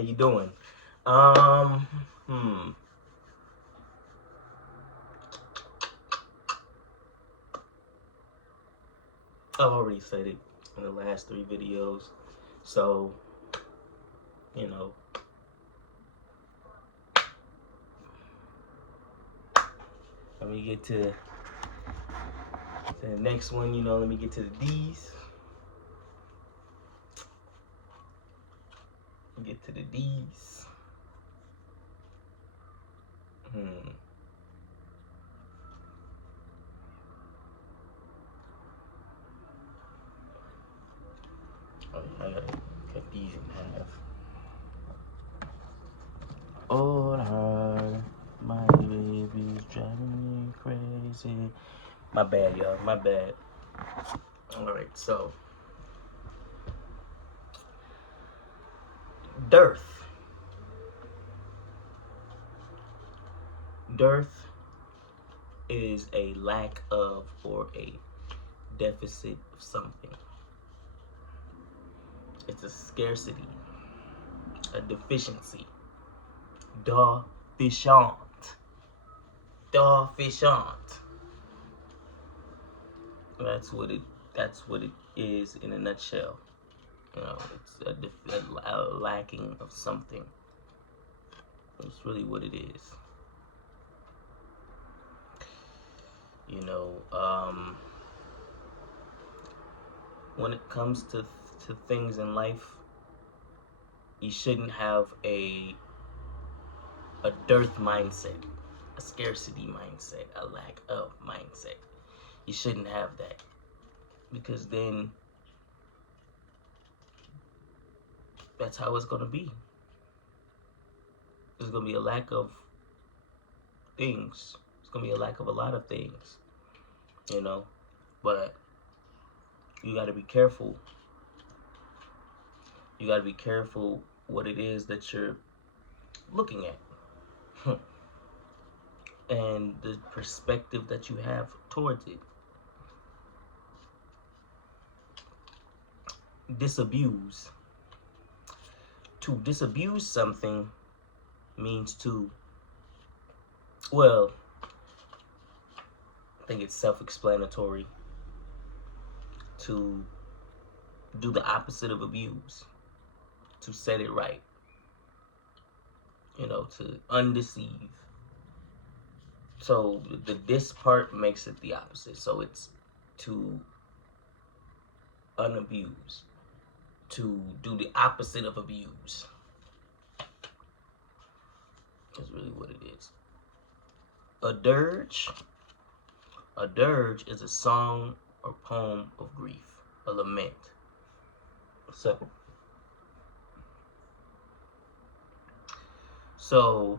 How you doing? Um, hmm. I've already said it in the last 3 videos. So, you know, let me get to the next one. Let me get to the D's. Get to the D's. Hmm. Oh, I gotta cut these in half. Oh, Lord, my baby's driving me crazy. My bad, y'all. My bad. All right, so dearth. Dearth is a lack of or a deficit of something. It's a scarcity, a deficiency. Deficient. Deficient. That's what it. That's what it is in a nutshell. It's a lacking of something. That's really what it is. When it comes to things in life, you shouldn't have a dearth mindset, a scarcity mindset, a lack of mindset. You shouldn't have that, because then that's how it's going to be. There's going to be a lack of things. It's going to be a lack of a lot of things, but you got to be careful. You got to be careful what it is that you're looking at and the perspective that you have towards it. Disabuse. To disabuse something means to, well, I think it's self-explanatory. To do the opposite of abuse, to set it right, to undeceive. So the this part makes it the opposite. So it's to unabuse, to do the opposite of abuse. That's really what it is. A dirge. A dirge is a song or poem of grief, a lament. So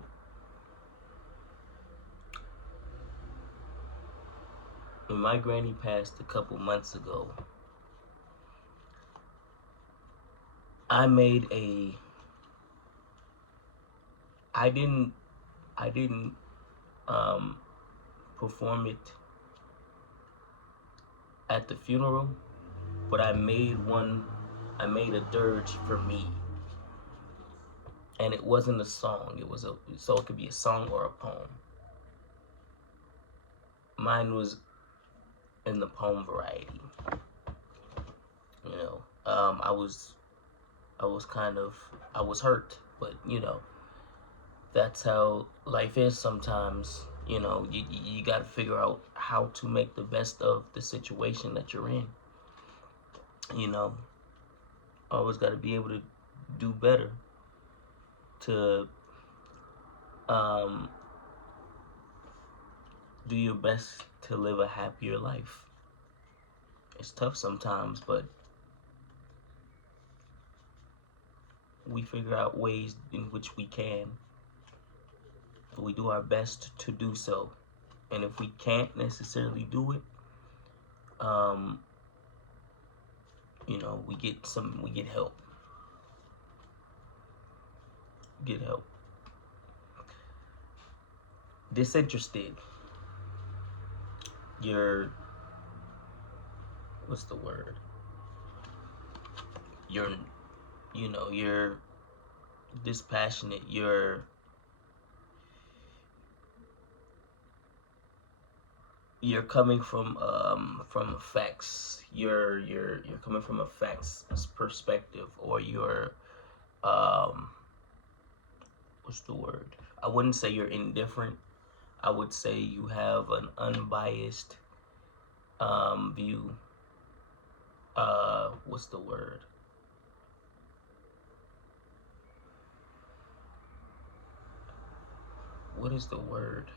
when my granny passed a couple months ago, I didn't perform it at the funeral, but I made a dirge for me. And it wasn't a song, so it could be a song or a poem. Mine was in the poem variety. I was hurt, but that's how life is sometimes. You got to figure out how to make the best of the situation that you're in. Always got to be able to do better, to do your best to live a happier life. It's tough sometimes, but we figure out ways in which we can. We do our best to do so. And if we can't necessarily do it, we get help. Get help. Disinterested. What's the word? You're dispassionate. You're coming from facts. You're coming from a facts perspective, or you're um what's the word? I wouldn't say you're indifferent. I would say you have an unbiased view. What's the word? What is the word?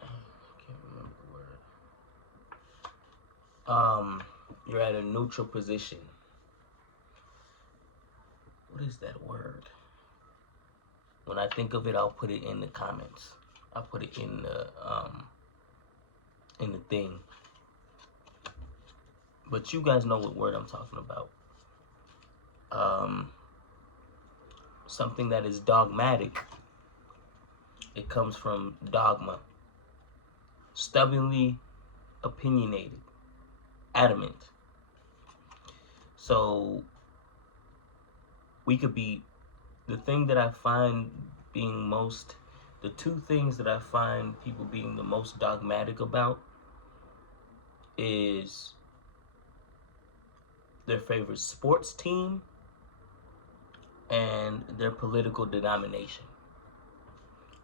I can't remember the word. You're at a neutral position. What is that word? When I think of it, I'll put it in the comments. I'll put it in the thing. But you guys know what word I'm talking about. Um, Something that is dogmatic. It comes from dogma. Stubbornly opinionated. Adamant. So we could be the thing that I find being most the two things that I find people being the most dogmatic about is their favorite sports team and their political denomination.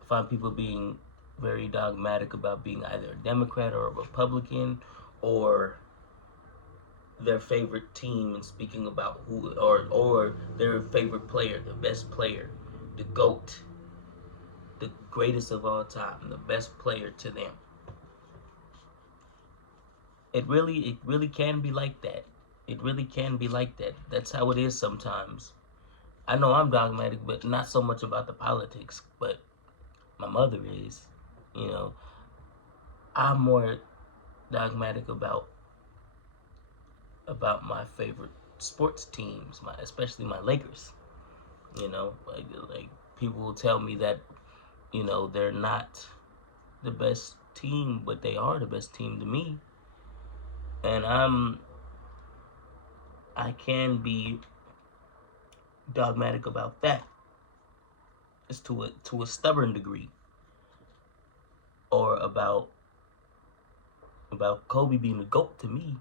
I find people being very dogmatic about being either a Democrat or a Republican, or their favorite team, and speaking about who, or their favorite player, the best player, the GOAT, the greatest of all time, the best player to them. It really can be like that. It really can be like that. That's how it is sometimes. I know I'm dogmatic, but not so much about the politics, but my mother is. You know, I'm more dogmatic about my favorite sports teams, especially my Lakers. Like people will tell me that they're not the best team, but they are the best team to me, and I can be dogmatic about that. It's to a stubborn degree, or about Kobe being the GOAT to me.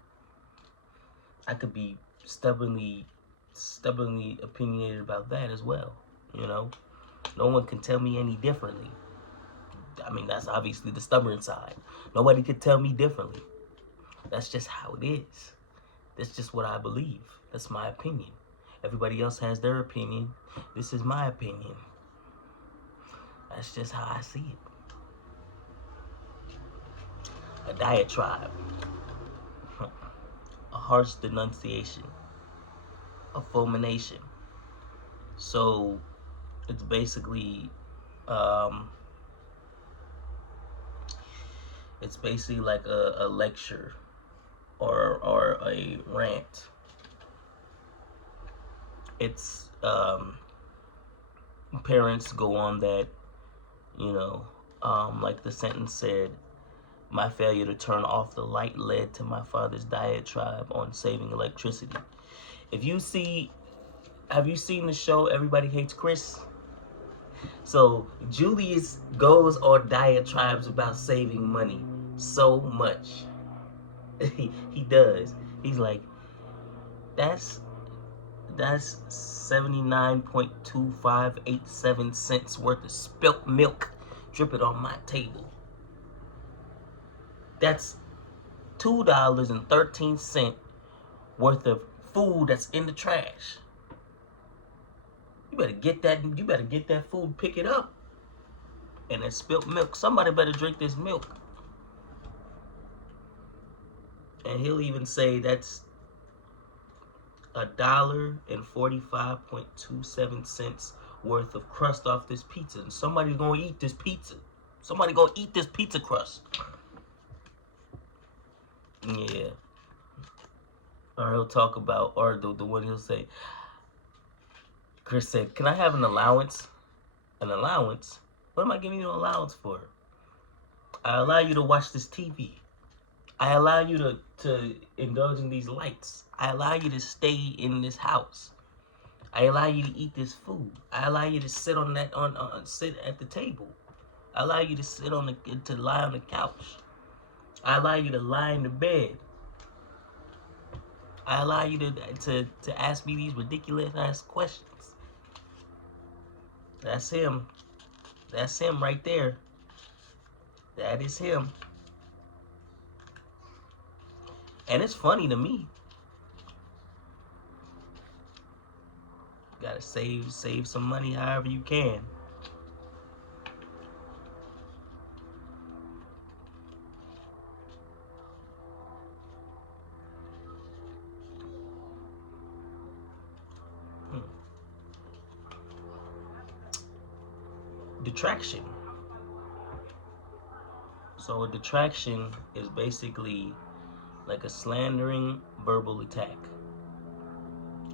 I could be stubbornly opinionated about that as well. You know, no one can tell me any differently. I mean, that's obviously the stubborn side. Nobody could tell me differently. That's just how it is. That's just what I believe. That's my opinion. Everybody else has their opinion. This is my opinion. That's just how I see it. A diatribe, a harsh denunciation, a fulmination. So it's basically um, like a lecture, or a rant. It's parents go on that, like the sentence said, my failure to turn off the light led to my father's diatribe on saving electricity. If you see, have you seen the show Everybody Hates Chris? So Julius goes on diatribes about saving money so much. He does. He's like, that's 79.2587 worth of spilt milk dripping on my table. That's $2.13 worth of food that's in the trash. You better get that food, pick it up. And that spilt milk, somebody better drink this milk. And he'll even say that's $1.45.27 worth of crust off this pizza. And somebody's gonna eat this pizza. Somebody gonna eat this pizza crust. Yeah. Or he'll talk about, or the one he'll say, Chris said, can I have an allowance? An allowance? What am I giving you an allowance for? I allow you to watch this TV. I allow you to indulge in these lights. I allow you to stay in this house. I allow you to eat this food. I allow you to sit on that sit at the table. I allow you to sit on the to lie on the couch. I allow you to lie in the bed. I allow you to ask me these ridiculous ass questions. That's him. That's him right there. That is him. And it's funny to me. Gotta save some money however you can. Hmm. Detraction. So a detraction is basically like a slandering verbal attack.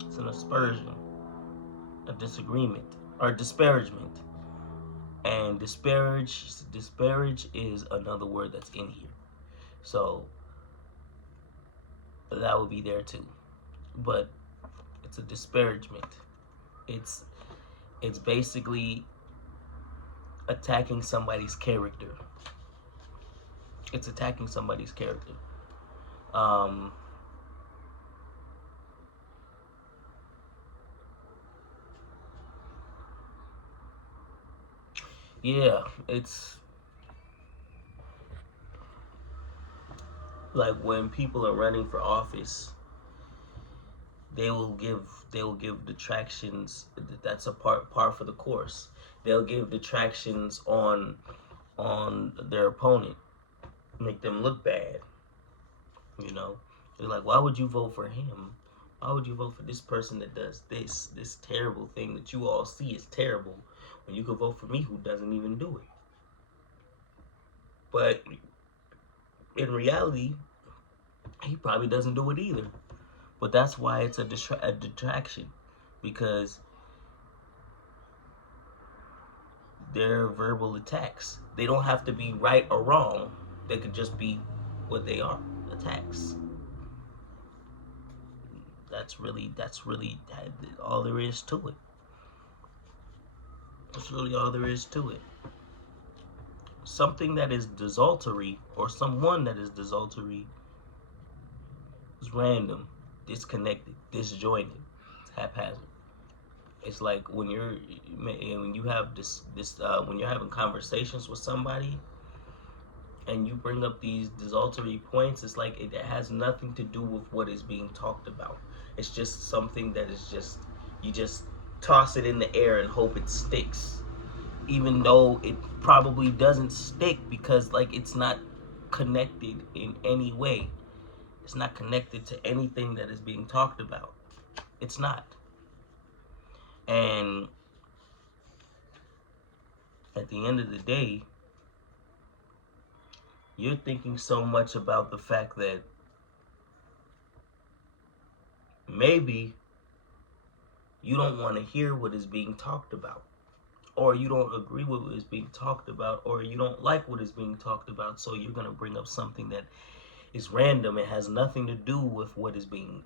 It's an aspersion, a disagreement, or disparagement. And disparage is another word that's in here. So that would be there too. But it's a disparagement. It's it's basically attacking somebody's character. It's attacking somebody's character. Um, yeah, it's like when people are running for office, they will give they will give detractions. That's a par for the course. They'll give detractions on their opponent, make them look bad. You know, they're like, why would you vote for him? Why would you vote for this person that does this terrible thing that you all see is terrible when you could vote for me who doesn't even do it? But in reality, he probably doesn't do it either. But that's why it's a detraction, because they're verbal attacks. They don't have to be right or wrong. They could just be what they are, attacks. That's really all there is to it. That's really all there is to it. Something that is desultory or someone that is desultory is random, disconnected, disjointed, it's haphazard. It's like when you have when you're having conversations with somebody and you bring up these desultory points. It's like it has nothing to do with what is being talked about. It's just something that is just you just toss it in the air and hope it sticks, even though it probably doesn't stick because like it's not connected in any way. It's not connected to anything that is being talked about. It's not. And at the end of the day, you're thinking so much about the fact that maybe you don't want to hear what is being talked about, or you don't agree with what is being talked about, or you don't like what is being talked about, so you're going to bring up something that is random and has nothing to do with what is being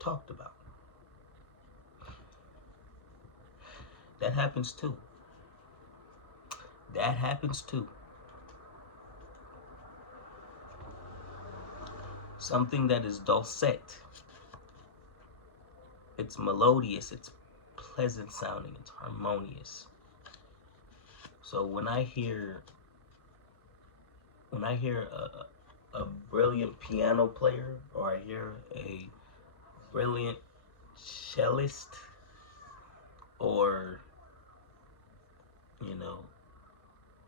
talked about. That happens too. That happens too. Something that is dulcet, it's melodious, it's pleasant sounding, it's harmonious. So when I hear a brilliant piano player, or I hear a brilliant cellist, or you know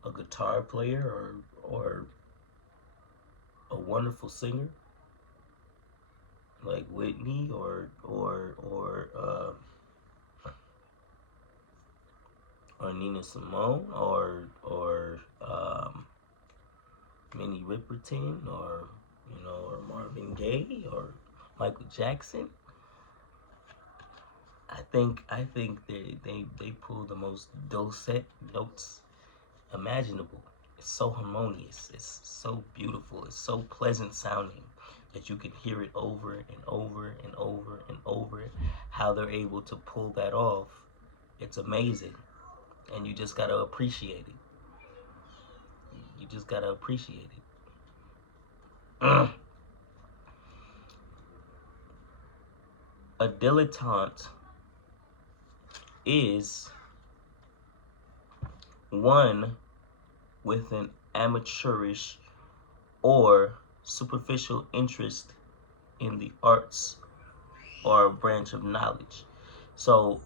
a guitar player, or a wonderful singer like Whitney, or Nina Simone, or Minnie Riperton, or Marvin Gaye, or Michael Jackson. I think they pull the most dulcet notes imaginable. It's so harmonious. It's so beautiful. It's so pleasant sounding that you can hear it over and over and over and over. How they're able to pull that off, it's amazing. And you just gotta appreciate it. You just gotta appreciate it. A dilettante is one with an amateurish or superficial interest in the arts or a branch of knowledge. So,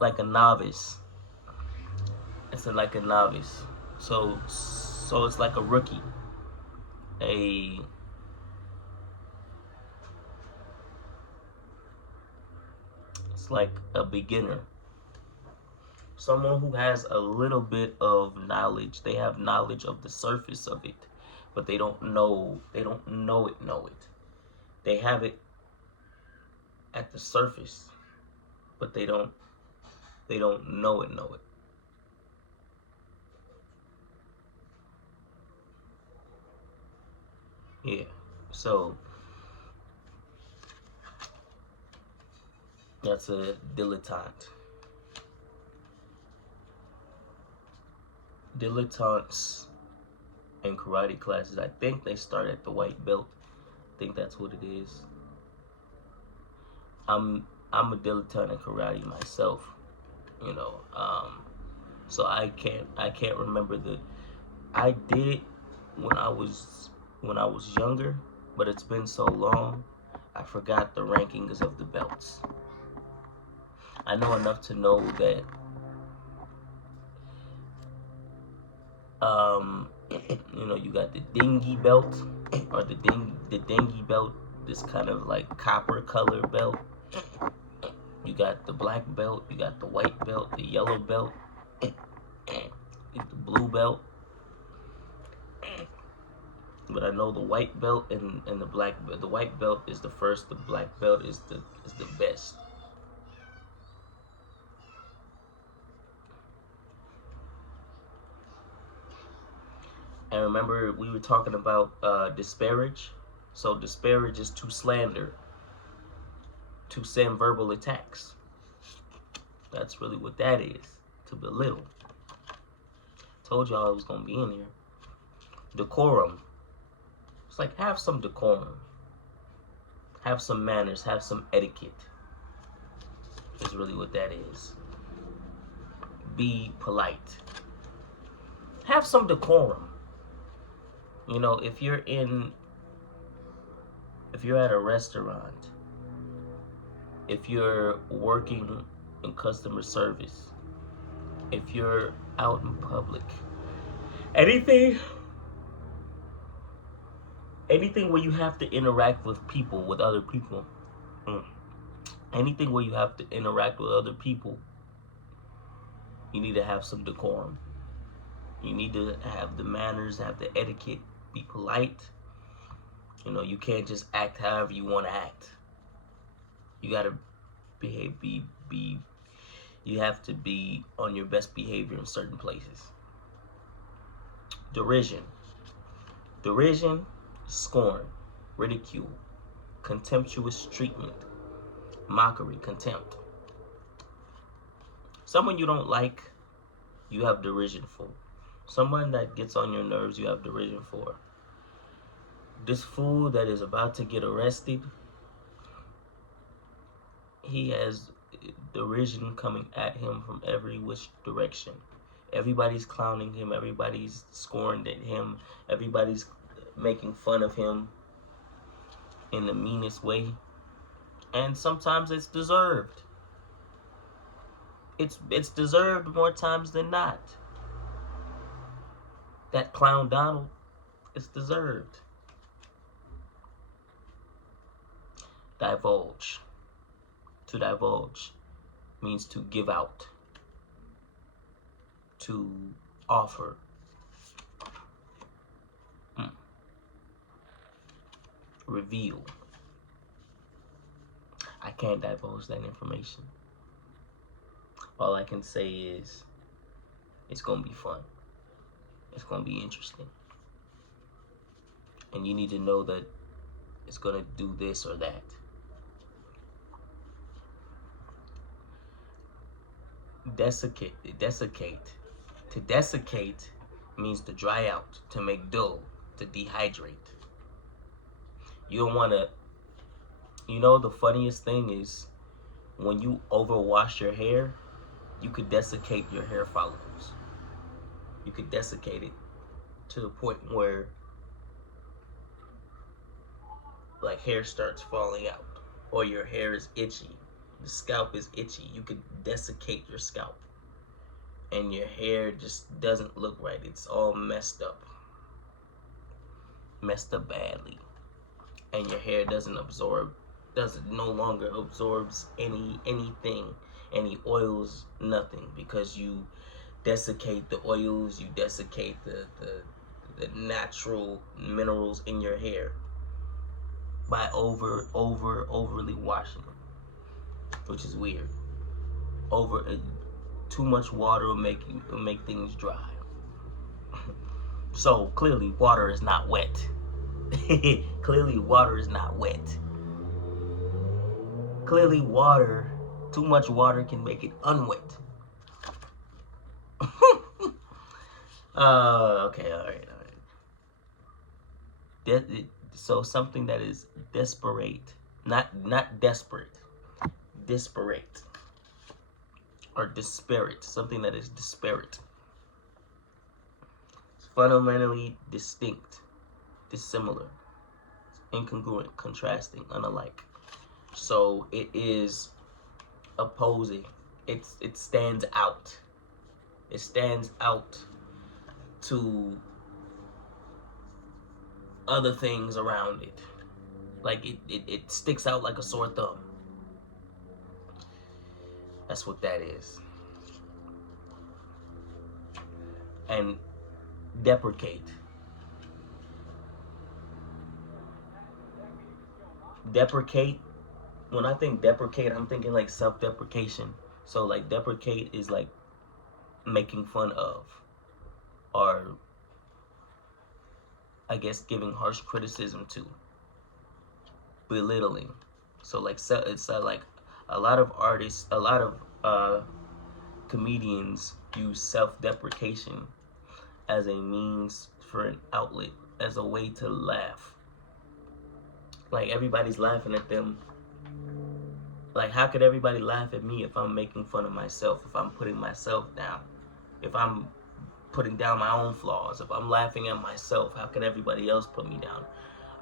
like a novice, like a novice. So it's like a rookie, a it's like a beginner, someone who has a little bit of knowledge. They have knowledge of the surface of it, but they don't know. They don't know it. Know it. They have it at the surface, but they don't. They don't know it. Know it. Yeah. So that's a dilettante. Dilettantes in karate classes, I think they start at the white belt. I think that's what it is. I'm a dilettante in karate myself, you know. So I can't remember the. I did it when I was younger, but it's been so long, I forgot the rankings of the belts. I know enough to know that you got the dingy belt or the dingy belt, this kind of like copper color belt. You got the black belt, you got the white belt, the yellow belt, the blue belt. But I know the white belt and the black belt. The white belt is the first. The black belt is the best. And remember, we were talking about disparage. So disparage is to slander, to send verbal attacks. That's really what that is. To belittle. Told y'all I was gonna be in here. Decorum. It's like have some decorum. Have some manners. Have some etiquette. Is really what that is. Be polite. Have some decorum. If you're at a restaurant, if you're working in customer service, if you're out in public, anything anything where you have to interact with people, with other people, anything where you have to interact with other people, you need to have some decorum. You need to have the manners, have the etiquette, be polite. You can't just act however you want to act. You gotta behave, be. You have to be on your best behavior in certain places. Derision. Derision, scorn, ridicule, contemptuous treatment, mockery, contempt. Someone you don't like, you have derision for. Someone that gets on your nerves, you have derision for. This fool that is about to get arrested, he has derision coming at him from every which direction. Everybody's clowning him, everybody's scorned at him, everybody's making fun of him in the meanest way. And sometimes it's deserved. It's deserved more times than not. That clown Donald, it's deserved. Divulge. To divulge means to give out, to offer. Reveal. I can't divulge that information. All I can say is it's gonna be fun. It's gonna be interesting, and you need to know that it's gonna do this or that. Desiccate. To desiccate means to dry out, to make dull, to dehydrate. You don't want to. The funniest thing is when you overwash your hair, you could desiccate your hair follicles. You could desiccate it to the point where like hair starts falling out, or your hair is itchy, the scalp is itchy. You could desiccate your scalp, and your hair just doesn't look right. It's all messed up badly, and your hair doesn't no longer absorbs anything, any oils, nothing, because you desiccate the oils, you desiccate the natural minerals in your hair by overly washing them, which is weird. Too much water will make things dry. So clearly water is not wet. Clearly water is not wet. Clearly too much water can make it unwet. Okay, all right. So something that is desperate, not desperate, disparate, or disparate. Something that is disparate. It's fundamentally distinct, dissimilar, incongruent, contrasting, unalike. So it is opposing. It stands out. It stands out to other things around it. Like it sticks out like a sore thumb. That's what that is. And deprecate. Deprecate. When I think deprecate, I'm thinking like self-deprecation. So like deprecate is like making fun of, or I guess giving harsh criticism to, belittling. So like it's like a lot of artists, a lot of comedians use self-deprecation as a means for an outlet, as a way to laugh. Like everybody's laughing at them. Like how could everybody laugh at me if I'm making fun of myself, if I'm putting myself down, if I'm putting down my own flaws, if I'm laughing at myself, how can everybody else put me down?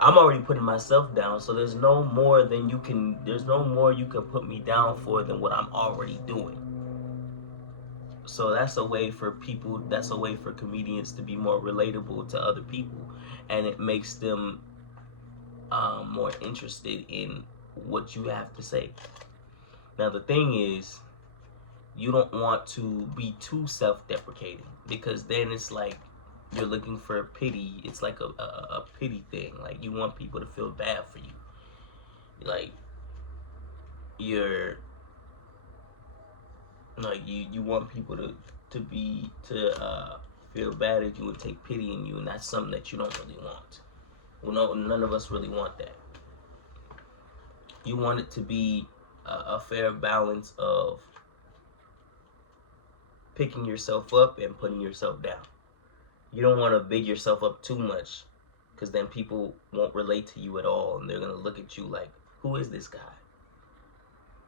I'm already putting myself down, so there's no more you can put me down for than what I'm already doing. So that's a way for comedians to be more relatable to other people, and it makes them more interested in what you have to say. Now the thing is, you don't want to be too self-deprecating, because then it's like you're looking for pity. It's like a pity thing. Like you want people to feel bad for you. Like you want people to feel bad at you and take pity in you, and that's something that you don't really want. Well, no, none of us really want that. You want it to be a fair balance of picking yourself up and putting yourself down. You don't want to big yourself up too much, because then people won't relate to you at all, and they're going to look at you like, who is this guy?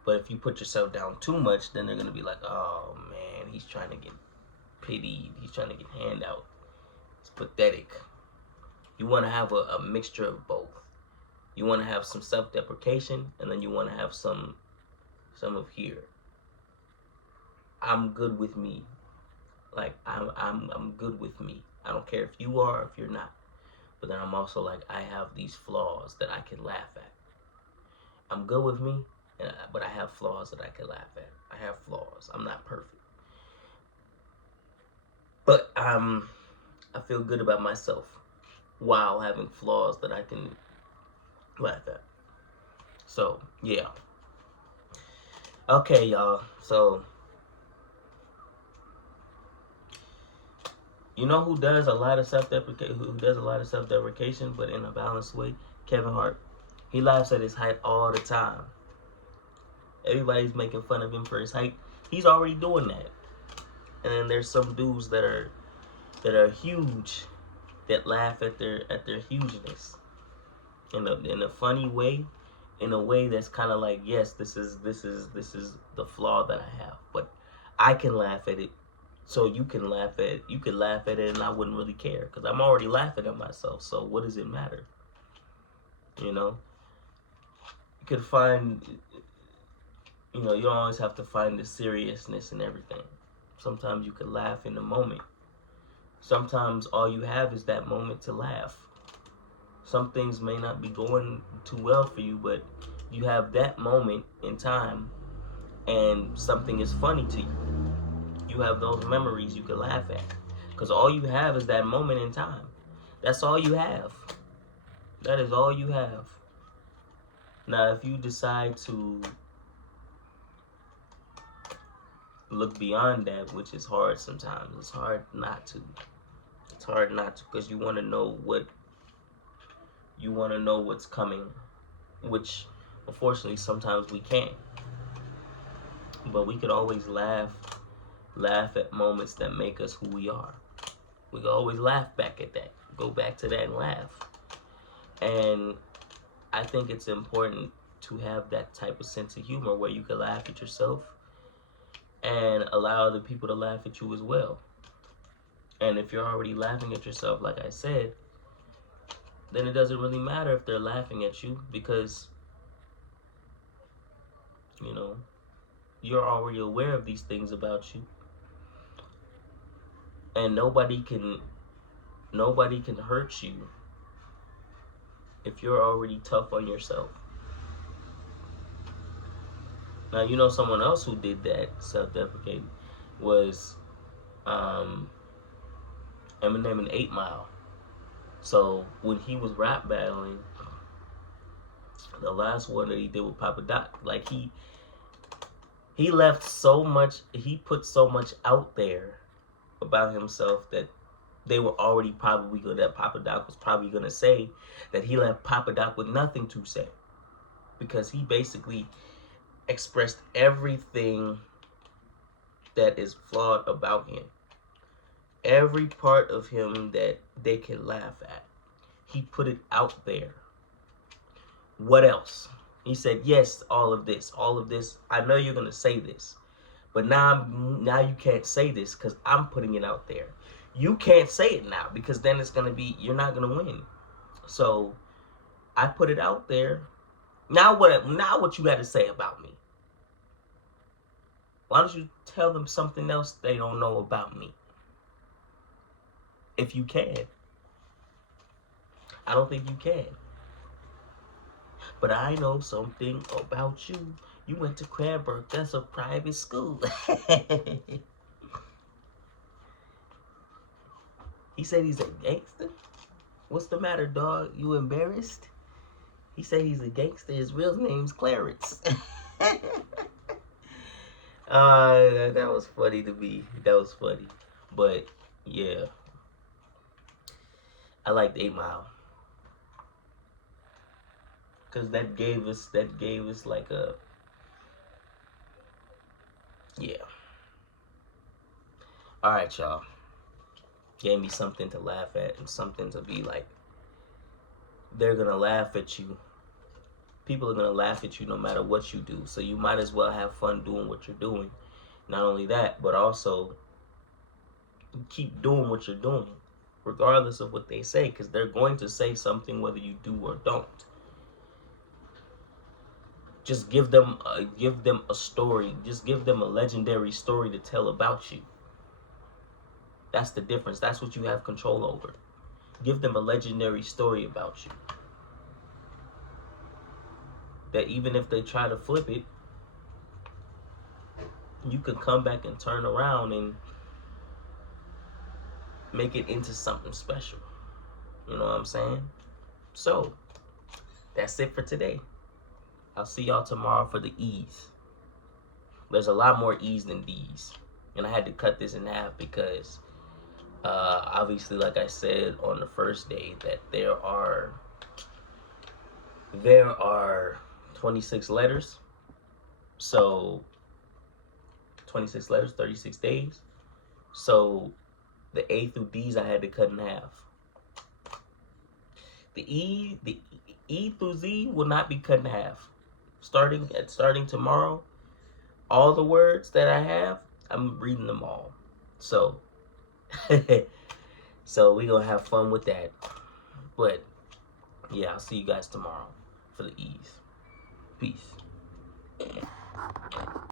But if you put yourself down too much, then they're going to be like, oh man, he's trying to get pitied, he's trying to get handout. It's pathetic. You want to have a mixture of both. You want to have some self-deprecation, and then you want to have some of here. I'm good with me. Like I'm good with me. I don't care if you are or if you're not. But then I'm also like, I have these flaws that I can laugh at. I'm good with me, but I have flaws that I can laugh at. I have flaws. I'm not perfect. But I feel good about myself while having flaws that I can laugh at. So, yeah. Okay, y'all. So, You know who does a lot of self-deprecation? Who does a lot of self-deprecation, but in a balanced way? Kevin Hart. He laughs at his height all the time. Everybody's making fun of him for his height. He's already doing that. And then there's some dudes that are huge that laugh at their hugeness in a funny way, in a way that's kind of like, yes, this is the flaw that I have, but I can laugh at it, so you can laugh at it, and I wouldn't really care because I'm already laughing at myself. So what does it matter? You know, you could find, you don't always have to find the seriousness in everything. Sometimes you can laugh in the moment. Sometimes all you have is that moment to laugh. Some things may not be going too well for you, but you have that moment in time and something is funny to you. You have those memories you can laugh at. Because all you have is that moment in time. That's all you have. That is all you have. Now, if you decide to look beyond that, which is hard sometimes, it's hard not to. It's hard not to, because you want to know what's coming, which unfortunately sometimes we can't. But we could always laugh at moments that make us who we are. We can always laugh back at that. Go back to that and laugh. And I think it's important to have that type of sense of humor where you can laugh at yourself and allow other people to laugh at you as well. And if you're already laughing at yourself, like I said, then it doesn't really matter if they're laughing at you, because you're already aware of these things about you, and nobody can hurt you if you're already tough on yourself. Now, someone else who did that self-deprecating was Eminem and 8 Mile. So when he was rap battling, the last one that he did with Papa Doc, like he left so much, he put so much out there about himself that they were already probably good, that Papa Doc was probably going to say that he left Papa Doc with nothing to say, because he basically expressed everything that is flawed about him. Every part of him that they can laugh at, he put it out there. What else? He said, yes, all of this. I know you're going to say this, but now you can't say this because I'm putting it out there. You can't say it now because then it's going to be, you're not going to win. So I put it out there. Now what you got to say about me? Why don't you tell them something else they don't know about me? If you can. I don't think you can. But I know something about you. You went to Cranbrook. That's a private school. He said he's a gangster? What's the matter, dog? You embarrassed? He said he's a gangster. His real name's Clarence. That was funny to me. That was funny. But, yeah. I liked 8 Mile. Because that gave us like a, yeah. All right, y'all. Gave me something to laugh at and something to be like, they're going to laugh at you. People are going to laugh at you no matter what you do. So you might as well have fun doing what you're doing. Not only that, but also keep doing what you're doing, regardless of what they say, because they're going to say something whether you do or don't. Just give them a story. Just give them a legendary story to tell about you. That's the difference. That's what you have control over. Give them a legendary story about you. That even if they try to flip it, you can come back and turn around and make it into something special. You know what I'm saying? So, that's it for today. I'll see y'all tomorrow for the E's. There's a lot more E's than D's. And I had to cut this in half because Obviously, like I said on the first day, that there are 26 letters. So 26 letters, 36 days. So the A through D's I had to cut in half. The E through Z will not be cut in half. Starting tomorrow, all the words that I have, I'm reading them all. So so we gonna have fun with that. But yeah, I'll see you guys tomorrow for the E's. Peace.